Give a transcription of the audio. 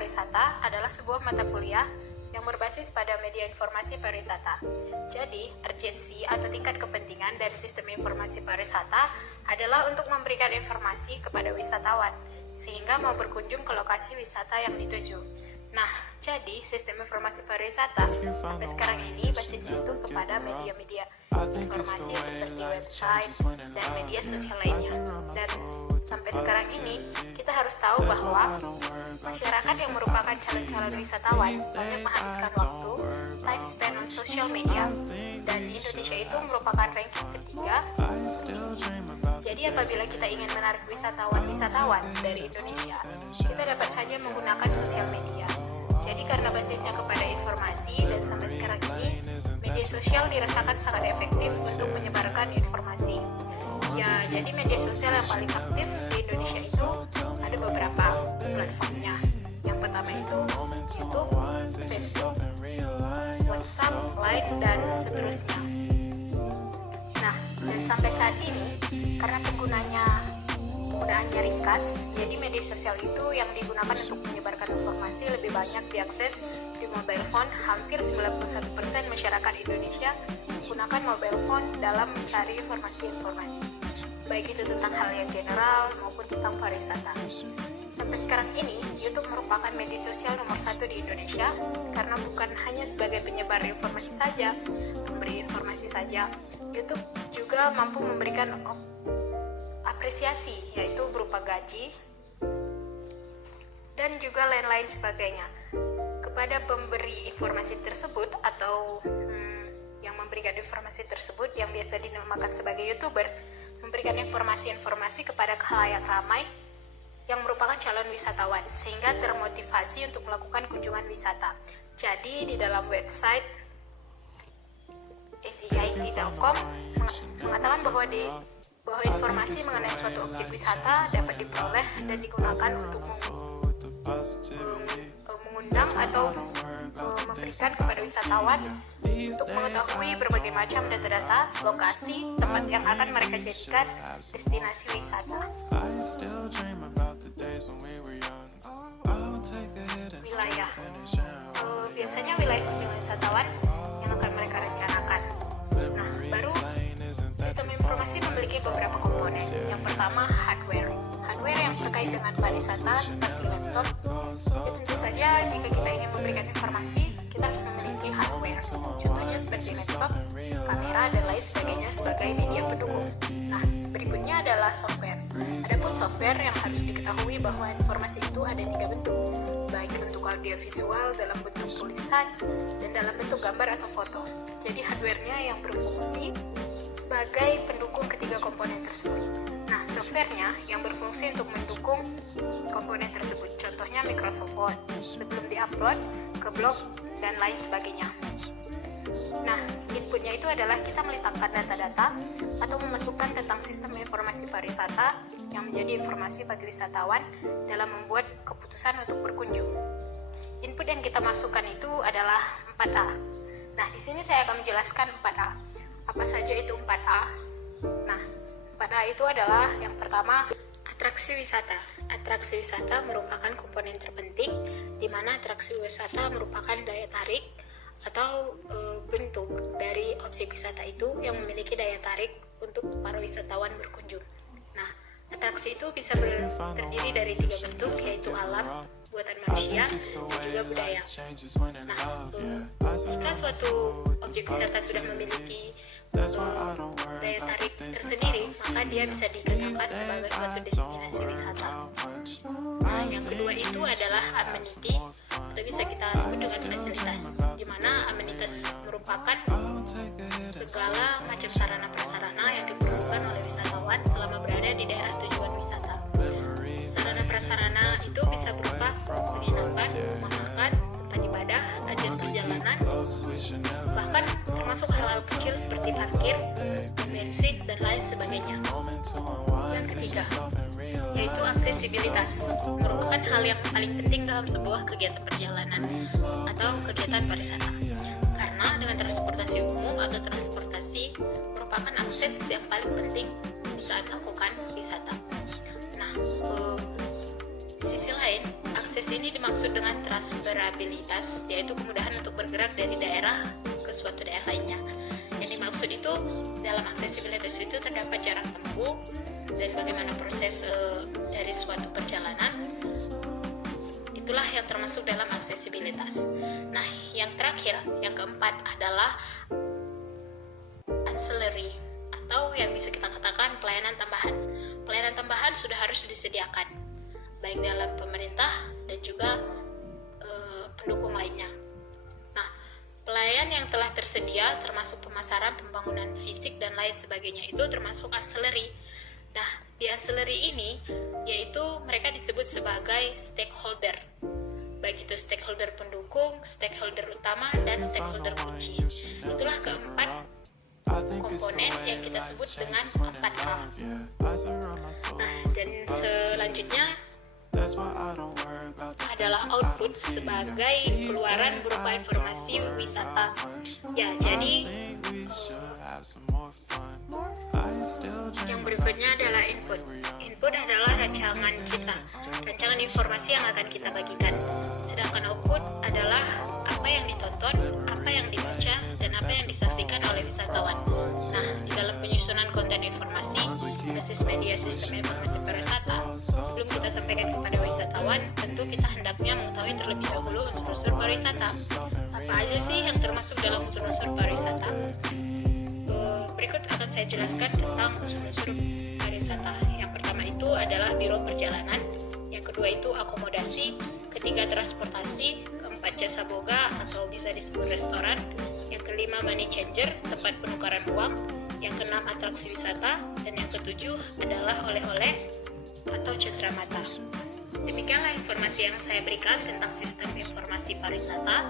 Pariwisata adalah sebuah mata kuliah yang berbasis pada media informasi pariwisata. Jadi, urgensi atau tingkat kepentingan dari sistem informasi pariwisata adalah untuk memberikan informasi kepada wisatawan, sehingga mau berkunjung ke lokasi wisata yang dituju. Nah, jadi sistem informasi pariwisata sampai sekarang ini basisnya itu kepada media-media informasi seperti website dan media sosial lainnya. Dan sampai sekarang ini kita harus tahu bahwa masyarakat yang merupakan calon-calon wisatawan banyak menghabiskan waktu, time spent on social media, dan Indonesia itu merupakan ranking ketiga. Jadi apabila kita ingin menarik wisatawan dari Indonesia, kita dapat saja menggunakan sosial media. Jadi karena basisnya kepada informasi dan sampai sekarang ini, media sosial dirasakan sangat efektif untuk menyebarkan informasi. Ya, jadi media sosial yang paling aktif di Indonesia itu ada beberapa platformnya. Yang pertama itu YouTube, Facebook, WhatsApp, Line, dan seterusnya. Nah, dan sampai saat ini, karena penggunaannya ringkas, jadi media sosial itu yang digunakan untuk menyebarkan informasi lebih banyak diakses di mobile phone. Hampir 91% masyarakat Indonesia menggunakan mobile phone dalam mencari informasi-informasi, baik itu tentang hal yang general maupun tentang pariwisata. Sampai sekarang ini, YouTube merupakan media sosial nomor 1 di Indonesia karena bukan hanya sebagai penyebar informasi saja, pemberi informasi saja, YouTube juga mampu memberikan apresiasi, yaitu berupa gaji dan juga lain-lain sebagainya kepada pemberi informasi tersebut atau yang memberikan informasi tersebut, yang biasa dinamakan sebagai YouTuber, memberikan informasi-informasi kepada khalayak ramai yang merupakan calon wisatawan sehingga termotivasi untuk melakukan kunjungan wisata. Jadi di dalam website SEIT.com mengatakan bahwa informasi mengenai suatu objek wisata dapat diperoleh dan digunakan untuk mengundang atau memberikan kepada wisatawan untuk mengetahui berbagai macam data-data lokasi tempat yang akan mereka jadikan destinasi wisata. Wilayah biasanya wilayah kunjungan wisatawan yang akan mereka rencanakan. Nah, baru sistem informasi memiliki beberapa komponen. Yang pertama, hardware. Hardware yang terkait dengan pariwisata seperti laptop. Ya, tentu saja jika kita ingin memberikan informasi, kita harus memiliki hardware. Contohnya seperti laptop, kamera, dan lain sebagainya sebagai media pendukung. Nah, berikutnya adalah software. Adapun software yang harus diketahui bahwa informasi itu ada 3 bentuk, baik bentuk audiovisual dalam bentuk tulisan dan dalam bentuk gambar atau foto. Jadi hardware-nya yang berfungsi sebagai pendukung ketiga komponen tersebut. Nah, software-nya yang berfungsi untuk mendukung komponen tersebut. Contohnya Microsoft Word sebelum diupload ke blog dan lain sebagainya. Nah, inputnya itu adalah kita meletakkan data-data atau memasukkan tentang sistem informasi pariwisata yang menjadi informasi bagi wisatawan dalam membuat keputusan untuk berkunjung. Input yang kita masukkan itu adalah 4A. Nah, di sini saya akan menjelaskan 4A. Apa saja itu 4A? Nah, 4A itu adalah yang pertama, atraksi wisata. Atraksi wisata merupakan komponen terpenting di mana atraksi wisata merupakan daya tarik atau bentuk dari objek wisata itu yang memiliki daya tarik untuk para wisatawan berkunjung. Nah, atraksi itu bisa terdiri dari 3 bentuk, yaitu alam, buatan manusia, dan juga budaya. Nah, jika suatu objek wisata sudah memiliki daya tarik tersendiri, maka dia bisa dikatakan sebagai suatu destinasi wisata. Nah, yang kedua itu adalah amenity, atau bisa kita sebut dengan fasilitas, di mana amenitas merupakan segala macam sarana prasarana yang diperlukan oleh wisatawan selama berada di daerah tujuan wisata. Sarana prasarana itu bisa berupa penginapan, rumah makan, tempat ibadah, agen perjalanan, bahkan termasuk hal-hal kecil seperti parkir, bensin, dan lain sebagainya. Yang ketiga, yaitu aksesibilitas, merupakan hal yang paling penting dalam sebuah kegiatan perjalanan atau kegiatan pariwisata. Karena dengan transportasi umum atau transportasi merupakan akses yang paling penting saat melakukan wisata. Nah, di sisi lain, akses ini dimaksud dengan transferabilitas, yaitu kemudahan untuk bergerak dari daerah ke suatu daerah lainnya. Yang dimaksud itu dalam aksesibilitas itu terdapat jarak tempuh dan bagaimana proses dari suatu perjalanan. Itulah yang termasuk dalam aksesibilitas. Nah, yang terakhir, yang keempat adalah ancillary, atau yang bisa kita katakan pelayanan tambahan. Pelayanan tambahan sudah harus disediakan, baik dalam pemerintah dan juga pendukung lainnya. Nah, pelayan yang telah tersedia termasuk pemasaran, pembangunan fisik, dan lain sebagainya itu termasuk ancillary. Nah, di ancillary ini yaitu mereka disebut sebagai stakeholder, baik itu stakeholder pendukung, stakeholder utama, dan stakeholder kunci. Itulah keempat komponen yang kita sebut dengan 4H. Nah, dan selanjutnya adalah output sebagai keluaran berupa informasi wisata. Ya, jadi yang berikutnya adalah input. Input adalah rancangan kita, rancangan informasi yang akan kita bagikan. Sedangkan output adalah apa yang ditonton, apa yang dibaca, dan apa yang disaksikan oleh wisatawan. Nah, di dalam penyusunan konten informasi, basis media sistem informasi pariwisata, sebelum kita sampaikan kepada wisatawan, tentu kita hendaknya mengetahui terlebih dahulu unsur-unsur pariwisata. Apa aja sih yang termasuk dalam unsur-unsur pariwisata? Berikut akan saya jelaskan tentang unsur-unsur pariwisata. Yang pertama itu adalah biro perjalanan, yang kedua itu akomodasi, ketiga transportasi, keempat jasa boga atau bisa disebut restoran, yang kelima money changer, tempat penukaran uang, yang keenam atraksi wisata, dan yang ketujuh adalah oleh-oleh atau cenderamata. Demikianlah informasi yang saya berikan tentang sistem informasi pariwisata.